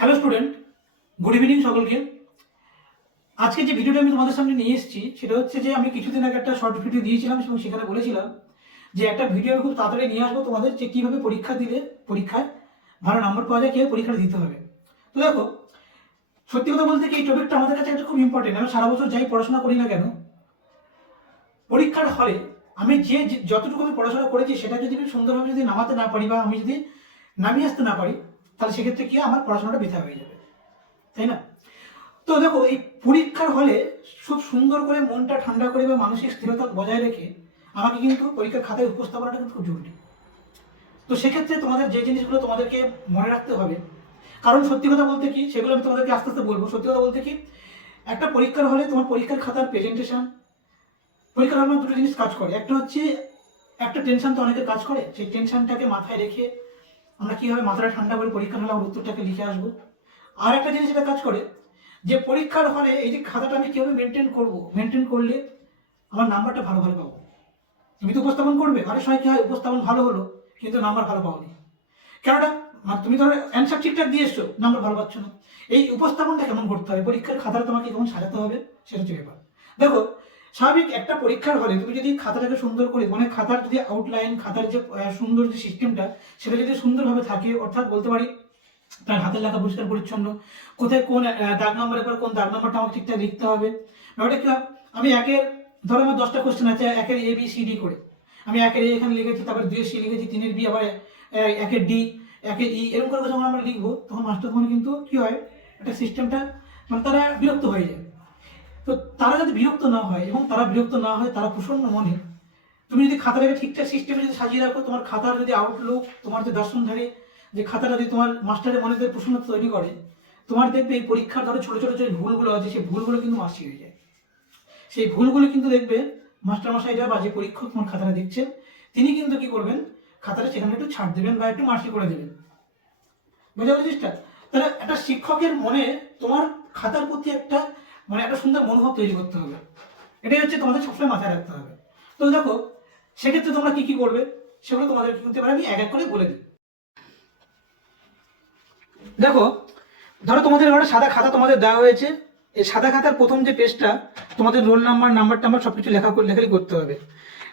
Hello student, good evening সকলকে। আজকে যে ভিডিওটা আমি তোমাদের সামনে নিয়ে এসেছি সেটা হচ্ছে যে আমি কিছুদিন আগে একটা শর্ট ভিডিও দিয়েছিলাম এবং সেখানে বলেছিলাম যে একটা ভিডিও আমি খুব তাড়াতাড়ি নিয়ে আসবো তোমাদের, যে কীভাবে পরীক্ষা দিলে পরীক্ষায় ভালো নাম্বার পাওয়া যায়, কীভাবে পরীক্ষাটা দিতে হবে। তো দেখো, সত্যি কথা বলতে কি এই টপিকটা আমাদের কাছে একটা খুব ইম্পর্টেন্ট। আমি সারা বছর যাই পড়াশোনা করি না কেন, পরীক্ষার হলে আমি যতটুকু আমি পড়াশোনা করেছি সেটা যদি আমি সুন্দরভাবে যদি নামাতে না পারি বা আমি যদি নামিয়ে আসতে না পারি, তাহলে সেক্ষেত্রে কি আমার পড়াশোনাটা বৃথা হয়ে যাবে, তাই না? তো দেখো, এই পরীক্ষার হলে খুব সুন্দর করে মনটা ঠান্ডা করে বা মানসিক স্থিরতা বজায় রেখে আমাকে কিন্তু পরীক্ষার খাতায় উপস্থাপনাটা কিন্তু খুব জরুরি। তো সেক্ষেত্রে তোমাদের যে জিনিসগুলো তোমাদেরকে মনে রাখতে হবে, কারণ সত্যি কথা বলতে কি সেগুলো আমি তোমাদেরকে আস্তে আস্তে বলবো। সত্যি কথা বলতে কি, একটা পরীক্ষার হলে তোমার পরীক্ষার খাতার প্রেজেন্টেশন, পরীক্ষার হলে দুটো জিনিস কাজ করে। একটা হচ্ছে একটা টেনশন তো অনেকের কাজ করে, সেই টেনশনটাকে মাথায় রেখে আমরা কীভাবে মাথাটা ঠান্ডা করে পরীক্ষার হলে আমার উত্তরটাকে লিখে আসবো। আর একটা জিনিস এটা কাজ করে যে পরীক্ষার হলে এই যে খাতাটা আমি কীভাবে মেনটেন করবো, মেনটেন করলে আমার নাম্বারটা ভালো ভালো পাবো। তুমি তো উপস্থাপন করবে, অনেক সময় কী হয়, উপস্থাপন ভালো হলো কিন্তু নাম্বার ভালো পাওনি। কেনটা? তুমি ধরো অ্যান্সার ঠিকঠাক দিয়ে এসছো, নাম্বার ভালো পাচ্ছ না। এই উপস্থাপনটা কেমন করতে হবে, পরীক্ষার খাতাটা তোমাকে কেমন সাজাতে হবে, সেটা হচ্ছে ব্যাপার। দেখো, স্বাভাবিক একটা পরীক্ষার হলে তুমি যদি খাতাটাকে সুন্দর করে, মানে খাতার যদি আউটলাইন, খাতার যে সুন্দর যে সিস্টেমটা, সেটা যদি সুন্দরভাবে থাকে, অর্থাৎ বলতে পারি তার হাতের লেখা পরিষ্কার পরিচ্ছন্ন, কোথায় কোন দাগ নম্বরের পর কোন দাগ নম্বরটা আমাকে ঠিকঠাক লিখতে হবে। ব্যাপারটা কি, আমি একের, ধরো আমার 10টা কোশ্চেন আছে একের এ বি সি ডি করে, আমি একের এ এখানে লিখেছি, তারপর 2-এর সি লিখেছি, 3-এর বি, আবার একের ডি, একের ই, এরকম করে যখন আমরা লিখবো তখন মাস্টার তখন কিন্তু কি হয়, একটা সিস্টেমটা, মানে তারা বিরক্ত হয়ে যায়। তো তারা যদি বিরক্ত না হয়, এবং তারা বিরক্ত না হয়, তারা প্রসন্ন মনে তুমি যদি খাতাটাকে ঠিকঠাক সিস্টেমে যদি সাজিয়ে রাখো, তোমার খাতার যদি আউটলুক, তোমার যে দর্শনধারী যে খাতাটা যদি তোমার মাস্টারের মনে প্রসন্নতা তৈরি করে, তোমার দেখবে এই পরীক্ষার ধরো ছোটো ছোটো যে ভুলগুলো আছে সেই ভুলগুলো কিন্তু মার্সি হয়ে যায়। সেই ভুলগুলো কিন্তু দেখবে মাস্টার মশাইরা বা যে পরীক্ষক তোমার খাতাটা দেখছেন, তিনি কিন্তু কি করবেন, খাতাটা সেখানে একটু ছাড় দেবেন বা একটু মার্সি করে দেবেন। বুঝতে পারছি জিনিসটা? তাহলে একটা শিক্ষকের মনে তোমার খাতার প্রতি একটা, মানে একটা সুন্দর মনোভাব তৈরি করতে হবে। এটাই হচ্ছে তোমাদের সবসময় মাথায় রাখতে হবে। তো দেখো, সেক্ষেত্রে তোমরা কি কি করবে সেগুলো তোমাদের কিন্তু এবার আমি এক এক করে বলে দিই। দেখো, ধরো তোমাদের একটা সাদা খাতা তোমাদের দেওয়া হয়েছে। এই সাদা খাতার প্রথম যে পেজটা, তোমাদের রোল নাম্বার, নাম্বার টাম্বার সবকিছু লেখালেখি করতে হবে।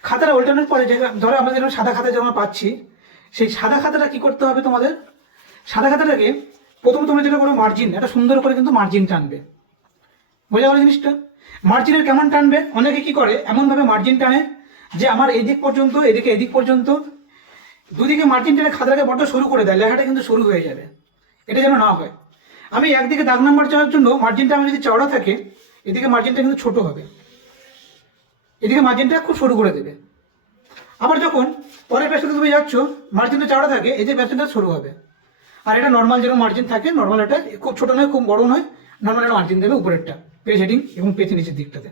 খাতাটা উল্টানোর পরে যে, ধরো আমাদের সাদা খাতা যখন পাচ্ছি, সেই সাদা খাতাটা কি করতে হবে তোমাদের, সাদা খাতাটাকে প্রথমে তোমরা যেটা করো, মার্জিন, একটা সুন্দর করে কিন্তু মার্জিন টানবে। বোঝা গেল জিনিসটা? মার্জিনের কেমন টানবে, অনেকে কি করে এমনভাবে মার্জিন টানে যে আমার এদিক পর্যন্ত, এদিকে এদিক পর্যন্ত, দুদিকে মার্জিন টেনে খাতাটাকে বড্ড সরু করে দেয়, লেখাটা কিন্তু সরু হয়ে যাবে। এটা যেন না হয়। আমি একদিকে দাগ নাম্বার চাওয়ার জন্য মার্জিনটা আমি যদি চওড়া থাকে, এদিকে মার্জিনটা কিন্তু ছোট হবে, এদিকে মার্জিনটা খুব সরু করে দেবে। আবার যখন পরের পেজটাতে তুমি যাচ্ছ, মার্জিনটা চওড়া থাকে, এই যে পেজটা সরু হবে। আর এটা নর্মাল যেরকম মার্জিন থাকে, নর্মাল এটা খুব ছোট নয়, খুব বড় নয়, নর্মাল একটা মার্জিন দেবে উপরেরটা, পেজ হেডিং এবং পেজ নিচের দিকটাতে।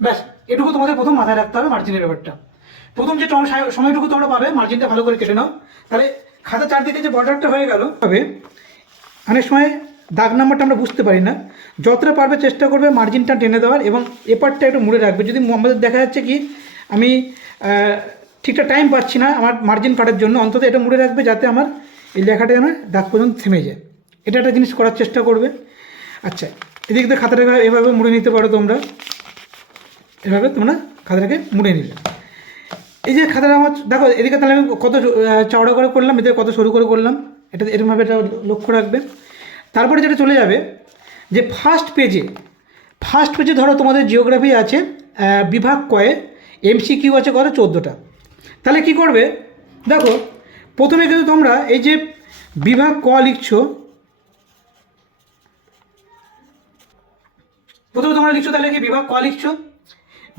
ব্যাস, এটুকু তোমাদের প্রথম মাথায় রাখতে হবে মার্জিনের ব্যাপারটা। প্রথম যে সময়টুকু তোমরা পাবে, মার্জিনটা ভালো করে কেটে নাও। তাহলে খাতা চারদিকে যে বর্ডারটা হয়ে গেল হবে। অনেক সময় দাগ নাম্বারটা আমরা বুঝতে পারি না, যতটা পারবে চেষ্টা করবে মার্জিনটা টেনে দেওয়ার, এবং এপারটা একটু মুড়ে রাখবে। যদি আমাদের দেখা যাচ্ছে কি আমি ঠিকঠাক টাইম পাচ্ছি না আমার মার্জিন কাটার জন্য, অন্তত এটা মুড়ে রাখবে যাতে আমার এই লেখাটা যেন দাগ পর্যন্ত থেমে যায়। এটা একটা জিনিস করার চেষ্টা করবে। আচ্ছা, এদিক দিয়ে খাতাটাকে এভাবে মুড়ে নিতে পারো তোমরা, এভাবে তোমরা খাতাটাকে মুড়ে নিলে। এই যে খাতাটা আমার দেখো, এদিকে তাহলে আমি কত চওড়া করে করলাম, এদিকে কত সরু করে করলাম, এটা এরকমভাবে এটা লক্ষ্য রাখবে। তারপরে যেটা চলে যাবে যে ফার্স্ট পেজে ধরো তোমাদের জিওগ্রাফি আছে বিভাগ কয়ে, এমসিকিউ আছে কত 14টা। তাহলে কি করবে, দেখো প্রথমে কিন্তু তোমরা এই যে বিভাগ ক লিখছো, প্রথমে তোমরা লিখছো, তাহলে কি বিভাগ ক লিখছো।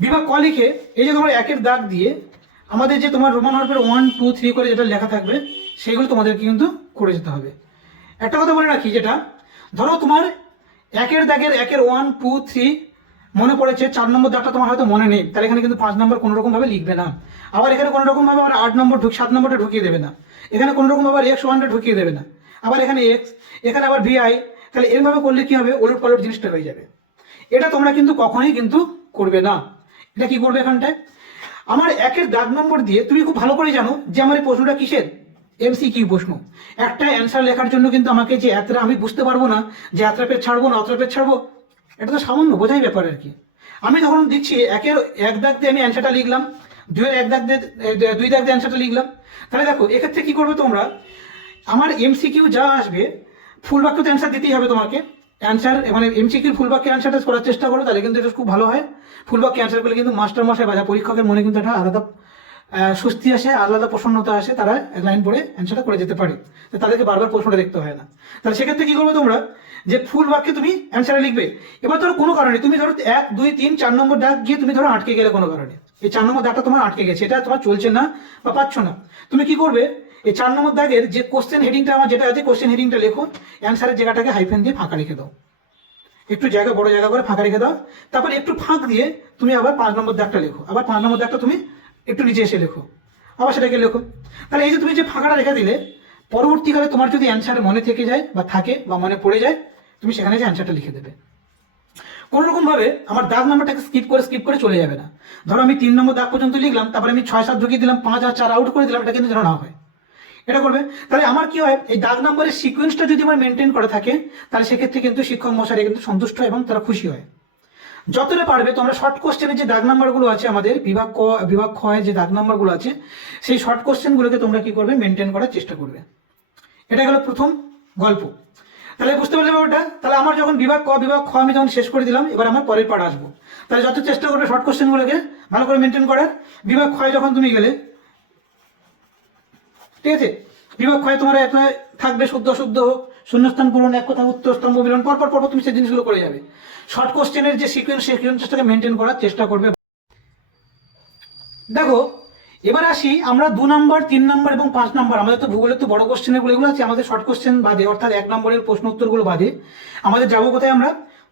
বিভাগ ক লিখে এই যে তোমার একের দাগ দিয়ে আমাদের যে তোমার রোমান হরফের 1, 2, 3 করে যেটা লেখা থাকবে সেগুলো তোমাদেরকে কিন্তু করে যেতে হবে। একটা কথা বলে রাখি, যেটা ধরো তোমার একের দাগের 1, 2, 3 মনে পড়েছে, 4 নম্বর দাগটা তোমার হয়তো মনে নেই, তাহলে এখানে কিন্তু 5 নম্বর কোনো রকমভাবে লিখবে না। আবার এখানে কোনো রকমভাবে আবার 8 নম্বর 7 নম্বরটা ঢুকিয়ে দেবে না, এখানে কোনো রকম আবার x1টা ঢুকিয়ে দেবে না, আবার এখানে x, এখানে আবার vi। তাহলে এরকমভাবে করলে কি হবে, ওলট পালট জিনিসটা হয়ে যাবে। এটা তোমরা কিন্তু কখনোই কিন্তু করবে না। এটা কি করবে, এখানটায় আমার একের দাগ নম্বর দিয়ে, তুমি খুব ভালো করে জানো যে আমার এই প্রশ্নটা কিসের, MCQ প্রশ্ন। একটা অ্যান্সার লেখার জন্য কিন্তু আমাকে যে এতটা আমি বুঝতে পারবো না যে এতটা পেজ ছাড়বো না অতটা পেজ ছাড়বো, এটা তো সামান্য বোঝাই ব্যাপার আর কি। আমি যখন দিচ্ছি একের এক দাগ দিয়ে আমি অ্যান্সারটা লিখলাম, দুইয়ের এক দাগ দিয়ে দুই দাগ দিয়ে অ্যান্সারটা লিখলাম, তাহলে দেখো এক্ষেত্রে কি করবে তোমরা, আমার MCQ যা আসবে ফুল বাক্যতে অ্যান্সার দিতেই হবে তোমাকে। অ্যান্সার মানে MCQর ফুল বাক্যের অ্যান্সারটা করার চেষ্টা করো, তাহলে কিন্তু এটা খুব ভালো হয়। ফুল বাক্যের অ্যান্সার করলে কিন্তু মাস্টার মশাই বা পরীক্ষকের মনে কিন্তু একটা আলাদা স্বস্তি আসে, আলাদা প্রসন্নতা আসে, তারা এক লাইন পড়ে অ্যান্সারটা করে যেতে পারে, তাদেরকে বারবার প্রশ্নটা দেখতে হয় না। তাহলে সেক্ষেত্রে কি করবে তোমরা, যে ফুল বাক্যে তুমি অ্যান্সারে লিখবে। এবার ধরো কোনো কারণে তুমি ধরো 1 2 3 4 নম্বর দাগ গিয়ে তুমি ধরো আটকে গেলে কোনো কারণে, এই 4 নম্বর দাগটা তোমার আটকে গেছে, এটা তোমার চলছে না বা পাচ্ছ না, তুমি কি করবে, এই 4 নম্বর দাগের যে কোশ্চেন হেডিংটা আমার যেটা আছে কোশ্চেন হেডিংটা লেখো, অ্যান্সারের জায়গাটাকে হাইফেন দিয়ে ফাঁকা রেখে দাও, একটু জায়গা বড় জায়গা করে ফাঁকা রেখে দাও। তারপর একটু ফাঁক দিয়ে তুমি আবার 5 নম্বর দাগটা লেখো, আবার 5 নম্বর দাগটা তুমি একটু নিচে এসে লেখো, আবার সেটাকে লেখো। তাহলে এই যে তুমি যে ফাঁকাটা রেখে দিলে, পরবর্তীকালে তোমার যদি অ্যান্সার মনে থেকে যায় বা থাকে বা মনে পড়ে যায়, তুমি সেখানে যে অ্যান্সারটা লিখে দেবে। কোনো রকম ভাবে আমার দাগ নাম্বারটাকে স্কিপ করে চলে যাবে না। ধরো আমি 3 নম্বর দাগ পর্যন্ত লিখলাম, তারপরে আমি 6 7 ঢুকিয়ে দিলাম, 5 আর 4 আউট করে দিলাম, এটা কিন্তু যেন না হয়, এটা করবে। তাহলে আমার কি হয়, এই দাগ নাম্বারের সিকোয়েন্সটা যদি আমার মেনটেন করা থাকে, তাহলে সেক্ষেত্রে কিন্তু শিক্ষক মশাইরা কিন্তু সন্তুষ্ট হয় এবং তারা খুশি হয়। যতটা পারবে তোমরা শর্ট কোশ্চেনের যে দাগ নাম্বারগুলো আছে আমাদের বিভাগ খ যে দাগ নাম্বারগুলো আছে, সেই শর্ট কোশ্চেনগুলোকে তোমরা কি করবে, মেনটেন করার চেষ্টা করবে। এটা গেল প্রথম গল্প। তাহলে বুঝতে পারলে ব্যাপারটা। তাহলে আমার যখন বিভাগ খ আমি যখন শেষ করে দিলাম, এবার আমার পরের পার্ট আসবো। তাহলে যত চেষ্টা করবে শর্ট কোশ্চেনগুলোকে ভালো করে মেনটেন করার। বিভাগ খ যখন তুমি গেলে, ঠিক আছে, বিভাগ ক্ষয় তোমার একটা থাকবে শুদ্ধ অশুদ্ধ হোক, শূন্যস্থান পূরণ, এক কথা উত্তর, স্তম্ভ মিলন, পরপর তুমি সেই জিনিসগুলো করে যাবে। শর্ট কোশ্চেনের যে সিকোয়েন্সটাকে মেনটেন করার চেষ্টা করবে। দেখো এবার আসি আমরা 2 নম্বর 3 নম্বর এবং 5 নম্বর, আমাদের তো ভূগোলের তো বড় কোশ্চেনের এগুলো আছে, আমাদের শর্ট কোশ্চেন বাদে অর্থাৎ 1 নম্বরের প্রশ্ন উত্তরগুলো বাদে আমাদের যাবো কোথায়, আমরা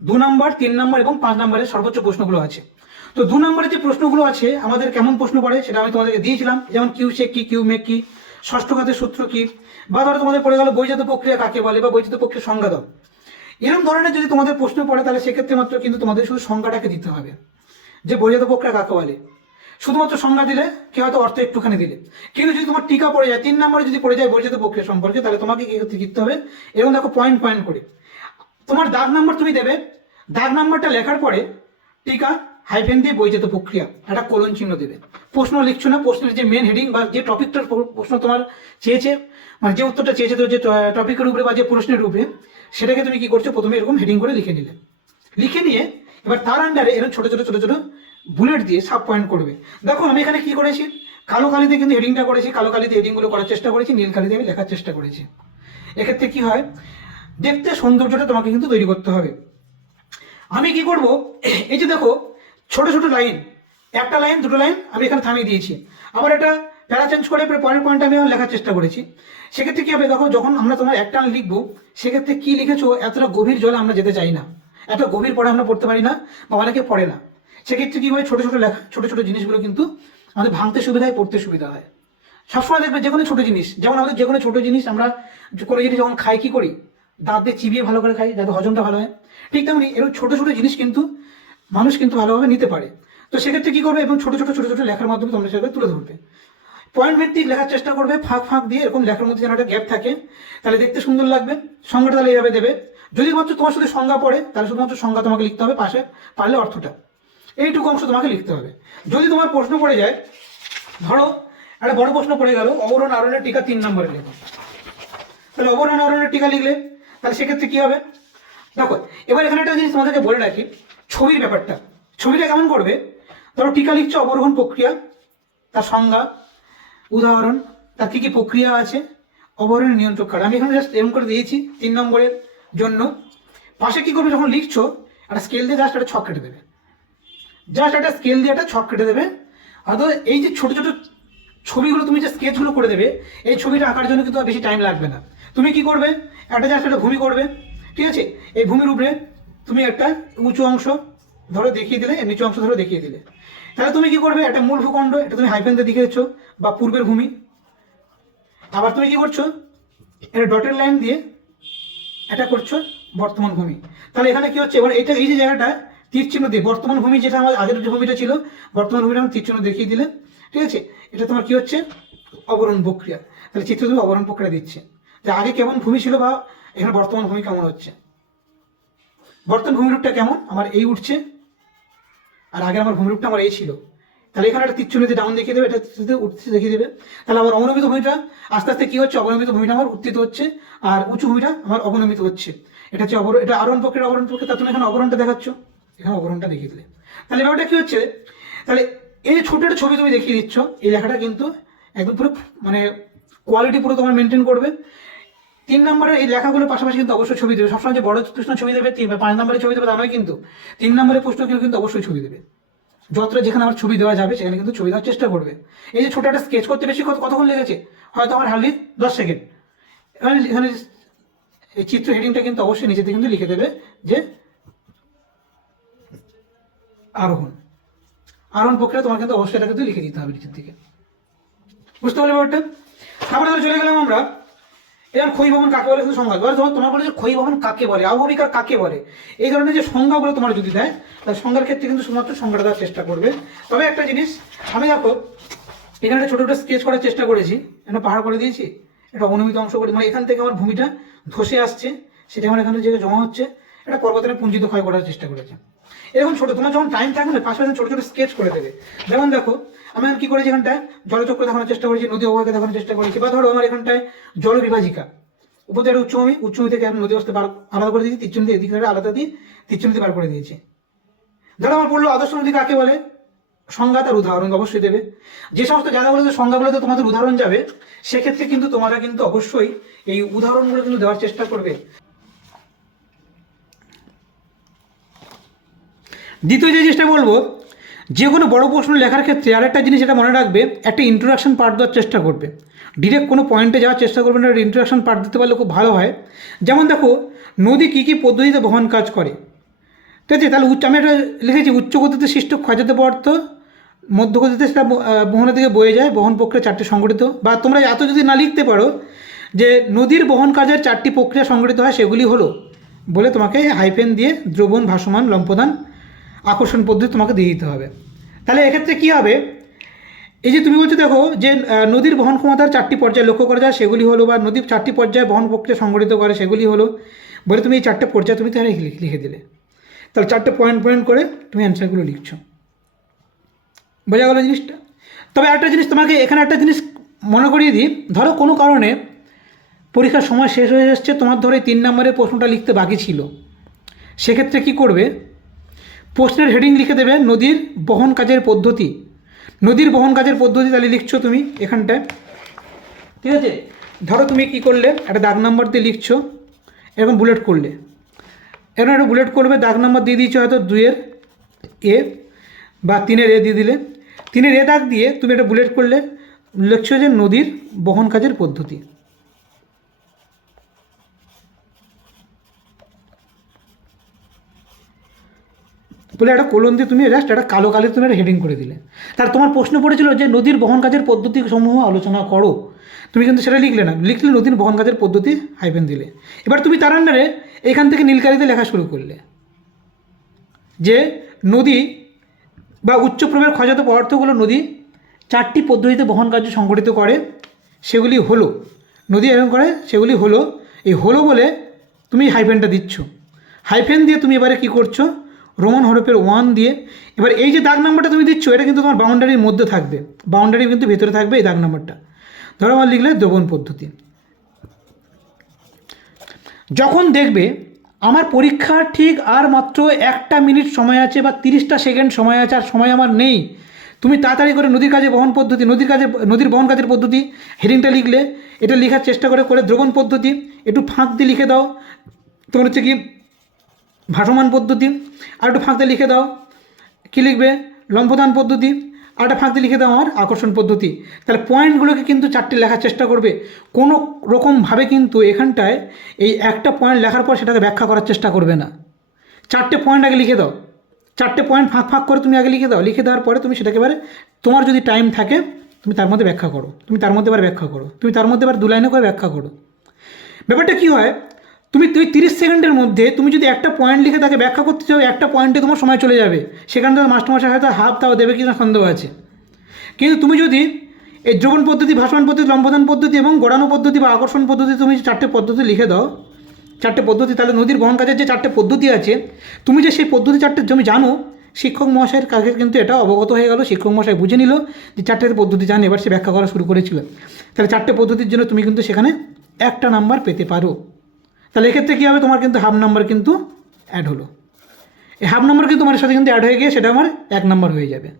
2 নম্বর 3 নম্বর এবং 5 নম্বরের সর্বোচ্চ প্রশ্নগুলো আছে। তো 2 নম্বরের যে প্রশ্নগুলো আছে আমাদের কেমন প্রশ্ন পড়ে সেটা আমি তোমাদেরকে দিয়েছিলাম, যেমন কিউ শেক কি, কিউ মেক কি, ষষ্ঠ ঘাতের সূত্র কি, বা ধরো তোমাদের পড়ে গেল বৈজাত প্রক্রিয়া কাকে বলে বা বৈজাত প্রক্রিয়ার সংজ্ঞা দাও। এরকম ধরনের যদি তোমাদের প্রশ্ন পড়ে, তাহলে সেক্ষেত্রে মাত্র কিন্তু তোমাদের শুধু সংজ্ঞাটাকে দিতে হবে, যে বৈজাত প্রক্রিয়া কাকে বলে, শুধুমাত্র সংজ্ঞা দিলে কি হয়তো অর্থ একটুখানি দিলে। কিন্তু যদি তোমার টিকা পড়ে যায় 3 নম্বরে যদি পড়ে যায় বৈজাত প্রক্রিয়া সম্পর্কে, তাহলে তোমাকে কি লিখতে হবে, এরকম দেখো পয়েন্ট করে তোমার দাগ নাম্বার তুমি দেবে, দাগ নাম্বারটা লেখার পরে টিকা হাইফেন দিয়ে বৈজাত প্রক্রিয়া একটা কোলন চিহ্ন দেবে। প্রশ্ন লিখছো না, প্রশ্নের যে মেন হেডিং বা যে টপিকটার প্রশ্ন তোমার চেয়েছে, মানে যে উত্তরটা চেয়েছে তো যে টপিকের উপরে বা যে প্রশ্নের উপরে, সেটাকে তুমি কি করছো, প্রথমে এরকম হেডিং করে লিখে নিলে। লিখে নিয়ে এবার তার আন্ডারে এরকম ছোট ছোট বুলেট দিয়ে সাব পয়েন্ট করবে। দেখো আমি এখানে কি করেছি, কালো কালিতে কিন্তু হেডিংটা করেছি, কালো কালিতে হেডিংগুলো করার চেষ্টা করেছি, নীল কালিতে আমি লেখার চেষ্টা করেছি। এক্ষেত্রে কি হয়, দেখতে সৌন্দর্যটা তোমাকে কিন্তু তৈরি করতে হবে। আমি কি করব, এই যে দেখো ছোট ছোট লাইন, একটা লাইন দুটো লাইন আমি এখানে থামিয়ে দিয়েছি, আবার এটা প্যারা চেঞ্জ করে পরের পয়েন্ট আমি লেখার চেষ্টা করেছি। সেক্ষেত্রে কি হবে, দেখো যখন আমরা তোমার একটা লিখবো, সেক্ষেত্রে কি লিখেছো, এতটা গভীর জলে আমরা যেতে চাই না, এত গভীর পড়ে আমরা পড়তে পারি না বা অনেকে পড়ে না। সেক্ষেত্রে কি হয়, ছোট ছোট লেখা, ছোট ছোট জিনিসগুলো কিন্তু আমাদের ভাঙতে সুবিধা হয়, পড়তে সুবিধা হয়। সবসময় দেখবে যে কোনো ছোট জিনিস, যেমন আমাদের যে কোনো ছোট জিনিস আমরা কোনো জিনিস যখন খাই কি করি, দাঁত দিয়ে চিবিয়ে ভালো করে খাই যাতে হজমটা ভালো হয়, ঠিক তেমনি এরকম ছোট ছোট জিনিস কিন্তু মানুষ কিন্তু ভালোভাবে নিতে পারে। তো সেক্ষেত্রে কি করবে, এবং ছোট ছোট লেখার মাধ্যমে তোমরা সেভাবে তুলে ধরবে, পয়েন্ট ভিত্তিক লেখার চেষ্টা করবে, ফাঁক দিয়ে এরকম লেখার মধ্যে যেন একটা গ্যাপ থাকে, তাহলে দেখতে সুন্দর লাগবে। সংজ্ঞাটা তাহলে এইভাবে দেবে, যদি মাত্র তোমার শুধু সংজ্ঞা পড়ে তাহলে শুধুমাত্র সংজ্ঞা তোমাকে লিখতে হবে, পাশে পারলে অর্থটা, এইটুকু অংশ তোমাকে লিখতে হবে। যদি তোমার প্রশ্ন পড়ে যায়, ধরো একটা বড় প্রশ্ন পড়ে গেল, অবরোহণ আরোহণের টিকা 3 নম্বরে লেখো, তাহলে অবরোহণ আরোহণের টিকা লিখলে, তাহলে সেক্ষেত্রে কি হবে, দেখো এবার এখানে একটা জিনিস তোমাদেরকে বলে রাখি, ছবির ব্যাপারটা। ছবিটা কেমন করবে, ধরো টিকা লিখছো অবরোহণ প্রক্রিয়া, তার সংজ্ঞা, উদাহরণ, তার কি কি প্রক্রিয়া আছে, অবরোহণের নিয়ন্ত্রক কার্ড, আমি এখানে জাস্ট এরকম করে দিয়েছি 3 নম্বরের জন্য। পাশে কি করবে, যখন লিখছো একটা স্কেল দিয়ে জাস্ট একটা ছক কেটে দেবে, জাস্ট একটা স্কেল দিয়ে একটা ছক কেটে দেবে। অর্থাৎ এই যে ছোট ছোট ছবিগুলো তুমি যে স্কেচগুলো করে দেবে, এই ছবিটা আঁকার জন্য কিন্তু বেশি টাইম লাগবে না। তুমি কি করবে, একটা জাস্ট একটা ভূমি করবে, ঠিক আছে, এই ভূমির উপরে তুমি একটা উঁচু অংশ ধরো দেখিয়ে দিলে, নিচু অংশ ধরো দেখিয়ে দিলে, তাহলে তুমি কি করবে, একটা মূল ভূখণ্ড এটা তুমি হাইফেন দিয়ে দেখিয়েছ বা পূর্বের ভূমি, আবার তুমি কি করছো, এটা ডটের লাইন দিয়ে এটা করছো বর্তমান ভূমি। তাহলে এখানে কি হচ্ছে, এবার এটা এই যে জায়গাটা তীর চিহ্ন দিয়ে বর্তমান ভূমি, যেটা আমার আগের যে ভূমিটা ছিল বর্তমান ভূমিটা আমি তীর চিহ্ন দেখিয়ে দিলে, ঠিক আছে, এটা তোমার কি হচ্ছে, অবরোহণ প্রক্রিয়া। তাহলে চিত্র তুমি অবরণ প্রক্রিয়া দিচ্ছে যে আগে কেমন ভূমি ছিল বা এখানে বর্তমান ভূমি কেমন হচ্ছে। বর্তমান ভূমিরূপটা কেমন, আমার এই উঠছে, আর আগে আমার ভূমিরূপটা আমার এই ছিল। তাহলে এখানে একটা তীরচিহ্নিতে ডাউন দেখিয়ে দেবে, এটা উঠতে দেখিয়ে দেবে। তাহলে আমার অবনমিত ভূমিটা আস্তে আস্তে কি হচ্ছে, অবনমিত ভূমিটা আমার উত্থিত হচ্ছে, আর উঁচু ভূমিটা আমার অবনমিত হচ্ছে। এটা হচ্ছে এটা আরোহণ প্রক্রিয়া, অবরণ প্রক্রিয়া। তা তুমি এখানে অবরণটা দেখাচ্ছ, এখানে অবরণটা দেখিয়ে দিলে। তাহলে ব্যাপারটা কি হচ্ছে, তাহলে এই যে ছোট একটা ছবি তুমি দেখিয়ে দিচ্ছ, এই লেখাটা কিন্তু একদম পুরো মানে কোয়ালিটি পুরো তোমার মেনটেন করবে। 3 নম্বরের এই লেখাগুলোর পাশাপাশি কিন্তু অবশ্যই ছবি দেবে। সবসময় যে বড় প্রশ্ন ছবি দেবে 5 নম্বরের ছবি দেবে তা নয়, কিন্তু 3 নম্বরের প্রশ্ন কিন্তু অবশ্যই ছবি দেবে। যতটা যেখানে আমার ছবি দেওয়া যাবে সেখানে কিন্তু ছবি দেওয়ার চেষ্টা করবে। এই যে ছোট একটা স্কেচ করতে বেশি কতক্ষণ লেগেছে, হয়তো আমার হার্ডলি 10 সেকেন্ড। এখানে এই চিত্র হেডিংটা কিন্তু অবশ্যই নিচেতে কিন্তু লিখে দেবে যে আরোহণ। আরোহণ প্রক্রিয়া তোমার কিন্তু অবশ্যই এটা কিন্তু লিখে দিতে হবে নিচের দিকে। বুঝতে পারলে ব্যাপারটা? তারপরে চলে গেলাম আমরা এবার ক্ষয়ীভবন কাকে বলে শুধু সংজ্ঞা। এবার তোমার বলে যে ক্ষয়ীভবন কাকে বলে, আবহবিকার কাকে বলে, এই ধরনের যে সংজ্ঞাগুলো তোমার যদি দেয়, তাহলে সংজ্ঞার ক্ষেত্রে কিন্তু শুধুমাত্র সংজ্ঞাটা দেওয়ার চেষ্টা করবে। তবে একটা জিনিস, আমি দেখো এখানে একটা ছোটো ছোটো স্কেচ করার চেষ্টা করেছি, এটা পাহাড় করে দিয়েছি, এটা অবনমিত অংশ করে, মানে এখান থেকে আমার ভূমিটা ধসে আসছে, সেটা আমার এখানে যে জমা হচ্ছে, এটা পর্বতের পুঞ্জিত ক্ষয় করার চেষ্টা করেছে। এরকম ছোটো তোমার যখন টাইম থাকবে না, পাশাপাশি ছোটো ছোটো স্কেচ করে দেবে। যেমন দেখো আমি কি করেছি, এখানটায় জলচক্র দেখানোর চেষ্টা করেছি, নদী অববাহিকা দেখানোর চেষ্টা করেছি, বা ধরো আমার এখানটায় জলবিভাজিকা, উপর থেকে একটা উচ্চভূমি, উচ্চভূমি থেকে আমি নদী অবস্থা আলাদা করে দিয়েছি, তীরচিহ্নিতে এদিকে আলাদা দিয়ে তীরচিহ্নিতে বার করে দিয়েছি। ধরো আমার পড়লো আদর্শ নদী কাকে বলে, সংজ্ঞা তার উদাহরণ অবশ্যই দেবে। যে সমস্ত জায়গাগুলোতে সংজ্ঞাগুলোতে তোমাদের উদাহরণ যাবে, সেক্ষেত্রে কিন্তু তোমরা কিন্তু অবশ্যই এই উদাহরণগুলো কিন্তু দেওয়ার চেষ্টা করবে। দ্বিতীয় যে জিনিসটা বলবো, যে কোনো বড় প্রশ্ন লেখার ক্ষেত্রে আরেকটা জিনিস এটা মনে রাখবে, একটা ইন্ট্রোডাকশন পার্ট দেওয়ার চেষ্টা করবে। ডিরেক্ট কোনো পয়েন্টে যাওয়ার চেষ্টা করবে না, একটা ইন্ট্রোডাকশন পার্ট দিতে পারলে খুব ভালো হয়। যেমন দেখো নদী কী কী পদ্ধতিতে বহন কাজ করে, ঠিক আছে? তাহলে আমি একটা লিখেছি উচ্চ গতিতে সৃষ্ট ক্ষয়জাত পদার্থ, মধ্য গতিতে সেটা বহনের দিকে বয়ে যায়, বহন প্রক্রিয়া 4টি সংগঠিত। বা তোমরা এত যদি না লিখতে পারো যে নদীর বহন কাজের 4টি প্রক্রিয়া সংগঠিত হয়, সেগুলি হলো বলে তোমাকে হাইফেন দিয়ে দ্রবণ, ভাসমান, লম্পদান, আকর্ষণ পদ্ধতি তোমাকে দিয়ে দিতে হবে। তাহলে এক্ষেত্রে কী হবে, এই যে তুমি বলছো দেখো যে নদীর বহন ক্ষমতার 4টি পর্যায়ে লক্ষ্য করা যায়, সেগুলি হলো, বা নদীর 4টি পর্যায়ে বহন প্রক্রিয়া সংগঠিত করে, সেগুলি হলো বলে তুমি এই 4টে পর্যায়ে তুমি তাহলে লিখে দিলে। তাহলে 4টে পয়েন্ট পয়েন্ট করে তুমি অ্যান্সারগুলো লিখছো। বোঝা গেল জিনিসটা? তবে একটা জিনিস তোমাকে এখানে একটা জিনিস মনে করিয়ে দিই, ধরো কোনো কারণে পরীক্ষার সময় শেষ হয়ে যাচ্ছে, তোমার ধরো এই 3 নম্বরের প্রশ্নটা লিখতে বাকি ছিল, সেক্ষেত্রে কি করবে, প্রশ্নের হেডিং লিখে দেবে নদীর বহন কাজের পদ্ধতি। নদীর বহন কাজের পদ্ধতি তাহলে লিখছো তুমি এখানটায়, ঠিক আছে? ধরো তুমি কি করলে, একটা দাগ নাম্বার দিয়ে লিখছো, এরকম বুলেট করলে, এরকম একটা বুলেট করবে, দাগ নাম্বার দিয়ে দিয়েছো হয়তো 2-এর এ বা 3-এর এ দিয়ে দিলে, 3-এর এ দাগ দিয়ে তুমি একটা বুলেট করলে, লিখছো যে নদীর বহন কাজের পদ্ধতি। বলে একটা কোলন দিয়ে তুমি জাস্ট একটা কালো কালি তুমি একটা হেডিং করে দিলে। তার তোমার প্রশ্ন পড়েছিল যে নদীর বহন কাজের পদ্ধতি সমূহ আলোচনা করো, তুমি কিন্তু সেটা লিখলে না, লিখলে নদীর বহন কাজের পদ্ধতি হাইফেন দিলে। এবার তুমি তার আন্ডারে এখান থেকে নীলকালিতে লেখা শুরু করলে যে নদী বা উচ্চপ্রবের ক্ষয়জাত পদার্থগুলো নদী 4টি পদ্ধতিতে বহন কার্য সংগঠিত করে, সেগুলি হলো, নদী এরকম করে সেগুলি হলো, এই হলো বলে তুমি হাইফেনটা দিচ্ছ। হাইফেন দিয়ে তুমি এবারে কি করছো, রোমান হরফের 1 দিয়ে, এবার এই যে দাগ নাম্বারটা তুমি দিচ্ছ, এটা কিন্তু তোমার বাউন্ডারির মধ্যে থাকবে, বাউন্ডারির কিন্তু ভেতরে থাকবে এই দাগ নাম্বারটা। ধরো আমার লিখলে দ্রবণ পদ্ধতি। যখন দেখবে আমার পরীক্ষার ঠিক আর মাত্র 1টা মিনিট সময় আছে বা 30টা সেকেন্ড সময় আছে, আর সময় আমার নেই, তুমি তাড়াতাড়ি করে নদীর কাজে বহন পদ্ধতি, নদীর বহন কাজের পদ্ধতি হেডিংটা লিখলে, এটা লেখার চেষ্টা করে দ্রবণ পদ্ধতি একটু ফাঁক দিয়ে লিখে দাও, তোমার হচ্ছে কি ভাসমান পদ্ধতি, আর একটু ফাঁক দিয়ে লিখে দাও কী লিখবে, লম্পদান পদ্ধতি, আর একটা ফাঁক দিয়ে লিখে দাও আমার আকর্ষণ পদ্ধতি। তাহলে পয়েন্টগুলোকে কিন্তু 4টে লেখার চেষ্টা করবে, কোনো রকমভাবে কিন্তু এখানটায় এই একটা পয়েন্ট লেখার পর সেটাকে ব্যাখ্যা করার চেষ্টা করবে না। 4টে পয়েন্ট আগে লিখে দাও, 4টে পয়েন্ট ফাঁক ফাঁক করে তুমি আগে লিখে দাও, লিখে দেওয়ার পরে তুমি সেটাকে এবারে তোমার যদি টাইম থাকে তুমি তার মধ্যে ব্যাখ্যা করো, তুমি তার মধ্যে এবার ব্যাখ্যা করো, তুমি তার মধ্যে এবার 2 লাইনে করে ব্যাখ্যা করো। ব্যাপারটা কী হয়, তুমি 30 সেকেন্ডের মধ্যে তুমি যদি একটা পয়েন্ট লিখে তাকে ব্যাখ্যা করতে চাও, একটা পয়েন্টে তোমার সময় চলে যাবে, সেখান থেকে মাস্টারমশাই হয়তো হাফ তাও দেবে কিনা সন্দেহ আছে। কিন্তু তুমি যদি এই দ্রবণ পদ্ধতি, ভাসমান পদ্ধতি, লম্বদান পদ্ধতি এবং গড়ানো পদ্ধতি বা আকর্ষণ পদ্ধতি, তুমি 4টে পদ্ধতি লিখে দাও, 4টে পদ্ধতি, তাহলে নদীর বহন কাজের যে 4টে পদ্ধতি আছে, তুমি যে সেই পদ্ধতি 4টে তুমি জানো, শিক্ষক মহাশয়ের কাছে কিন্তু এটা অবগত হয়ে গেল, শিক্ষক মহাশয় বুঝে নিল যে 4টে পদ্ধতি জানে, এবার সে ব্যাখ্যা করা শুরু করেছিল। তাহলে 4টে পদ্ধতির জন্য তুমি কিন্তু সেখানে 1টা নাম্বার পেতে পারো। তাহলে এক্ষেত্রে কী হবে, তোমার কিন্তু হাফ নাম্বার কিন্তু অ্যাড হলো। এই হাফ নাম্বার কিন্তু তোমার সাথে কিন্তু অ্যাড হয়ে গিয়ে সেটা আমার 1 নাম্বার হয়ে যাবে।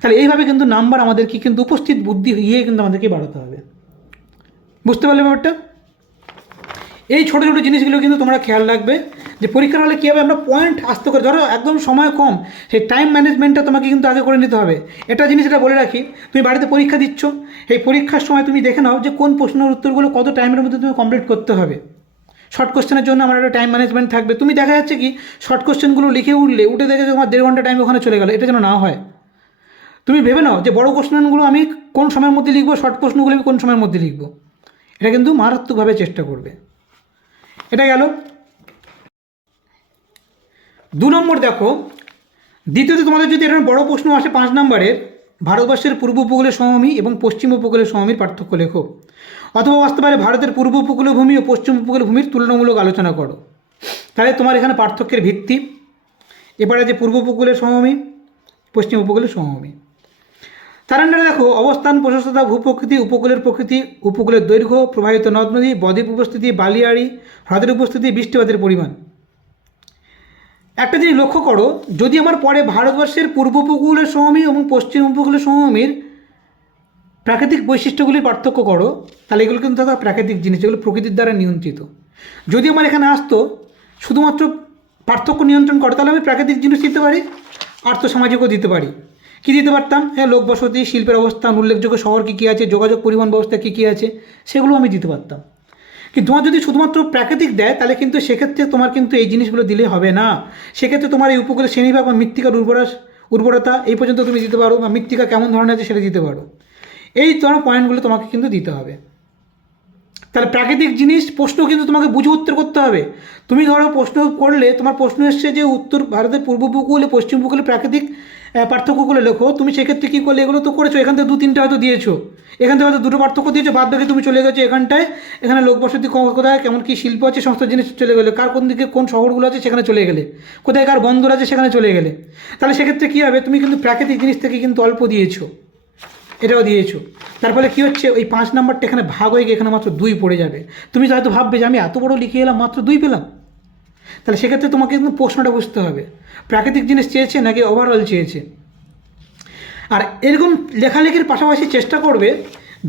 তাহলে এইভাবে কিন্তু নাম্বার আমাদেরকে কিন্তু উপস্থিত বুদ্ধি গিয়ে কিন্তু আমাদেরকে বাড়াতে হবে। বুঝতে পারলে ব্যাপারটা? এই ছোটো ছোটো জিনিসগুলো কিন্তু তোমরা খেয়াল রাখবে যে পরীক্ষার হলে কীভাবে আমরা পয়েন্ট আসতে করে, ধরো একদম সময় কম, সেই টাইম ম্যানেজমেন্টটা তোমাকে কিন্তু আগে করে নিতে হবে। এটা জিনিস এটা বলে রাখি, তুমি বাড়িতে পরীক্ষা দিচ্ছ, এই পরীক্ষার সময় তুমি দেখে নাও যে কোন প্রশ্নের উত্তরগুলো কত টাইমের মধ্যে তুমি কমপ্লিট করতে হবে। শর্ট কোশ্চেনের জন্য আমার একটা টাইম ম্যানেজমেন্ট থাকবে। তুমি দেখা যাচ্ছে কি শর্ট কোশ্চেনগুলো লিখে উঠে দেখে তোমার 1.5 ঘন্টা টাইম ওখানে চলে গেল, এটা যেন না হয়। তুমি ভেবে নাও যে বড় কোশ্চেনগুলো আমি কোন সময়ের মধ্যে লিখবো, শর্ট প্রশ্নগুলো আমি কোন সময়ের মধ্যে লিখবো। এটা কিন্তু মারাত্মকভাবে চেষ্টা করবে। এটা গেল। 2 নম্বর দেখো, দ্বিতীয়ত তোমাদের যদি এরকম বড় প্রশ্ন আসে 5 নম্বরের, ভারতবর্ষের পূর্ব উপকূলের সমভূমি এবং পশ্চিম উপকূলের সমভূমির পার্থক্য লেখো, অথবা আসতে পারে ভারতের পূর্ব উপকূলীয় ভূমি ও পশ্চিম উপকূলীয় ভূমির তুলনামূলক আলোচনা করো। তাহলে তোমার এখানে পার্থক্যের ভিত্তি, এবারে যে পূর্ব উপকূলের সমভূমি, পশ্চিম উপকূলের সমভূমি। তার আন্ডারে দেখো অবস্থান, প্রশস্ততা, ভূপ্রকৃতি, উপকূলের প্রকৃতি, উপকূলের দৈর্ঘ্য, প্রবাহিত নদ নদী, বদ্বীপ উপস্থিতি, বালিয়াড়ি, হ্রদের উপস্থিতি, বৃষ্টিপাতের পরিমাণ। একটা জিনিস লক্ষ্য করো, যদি আমার পরে ভারতবর্ষের পূর্ব উপকূলের সমভূমি এবং পশ্চিম উপকূলের সমভূমির প্রাকৃতিক বৈশিষ্ট্যগুলির পার্থক্য করো, তাহলে এগুলো কিন্তু তার প্রাকৃতিক জিনিস, যেগুলো প্রকৃতির দ্বারা নিয়ন্ত্রিত। যদি আমার এখানে আসতো শুধুমাত্র পার্থক্য নিয়ন্ত্রণ করো, তাহলে আমি প্রাকৃতিক জিনিস দিতে পারি, আর্থসামাজিকও দিতে পারি। কী দিতে পারতাম? হ্যাঁ, লোকবসতি, শিল্পের অবস্থান, উল্লেখযোগ্য শহর কী কী আছে, যোগাযোগ পরিবহন ব্যবস্থা কী কী আছে, সেগুলো আমি দিতে পারতাম। কিন্তু তোমার যদি শুধুমাত্র প্রাকৃতিক দেয়, তাহলে কিন্তু সেক্ষেত্রে তোমার কিন্তু এই জিনিসগুলো দিলে হবে না। সেক্ষেত্রে তোমার এই উপকূলের শ্রেণীভাগ বা মৃত্তিকার উর্বরতা এই পর্যন্ত তুমি দিতে পারো, বা মৃত্তিকা কেমন ধরনের আছে সেটা দিতে পারো। এই ধরনের পয়েন্টগুলো তোমাকে কিন্তু দিতে হবে। তাহলে প্রাকৃতিক জিনিস প্রশ্ন কিন্তু তোমাকে বুঝে উত্তর করতে হবে। তুমি ধরো প্রশ্ন করলে, তোমার প্রশ্ন এসছে যে উত্তর ভারতের পূর্ব উপকূলে পশ্চিম উপকূলে প্রাকৃতিক পার্থক্যগুলো লেখো, তুমি সেক্ষেত্রে কী করলে, এগুলো তো করেছো, এখান থেকে 2-3টে হয়তো দিয়েছো, এখান থেকে হয়তো 2টো পার্থক্য দিয়েছো, বাদ বাকি তুমি চলে গেছো এখানটায়, এখানে লোকবসতি কোথায়, কেমন কী শিল্প আছে, সমস্ত জিনিস চলে গেলে, কার কোন দিকে কোন শহরগুলো আছে সেখানে চলে গেলে, কোথায় কার বন্দর আছে সেখানে চলে গেলে। তাহলে সেক্ষেত্রে কী হবে, তুমি কিন্তু প্রাকৃতিক জিনিস থেকে কিন্তু অল্প দিয়েছো, এটাও দিয়েছো। তার ফলে কী হচ্ছে, ওই 5 নম্বরটা এখানে ভাগ হয়ে গিয়ে এখানে মাত্র 2 পড়ে যাবে। তুমি তো হয়তো ভাববে যে আমি এত বড় লিখে এলাম, মাত্র 2 পেলাম। তাহলে সেক্ষেত্রে তোমাকে কিন্তু প্রশ্নটা বুঝতে হবে, প্রাকৃতিক জিনিস চেয়েছে নাকি ওভারঅল চেয়েছে। আর এরকম লেখালেখির পাশাপাশি চেষ্টা করবে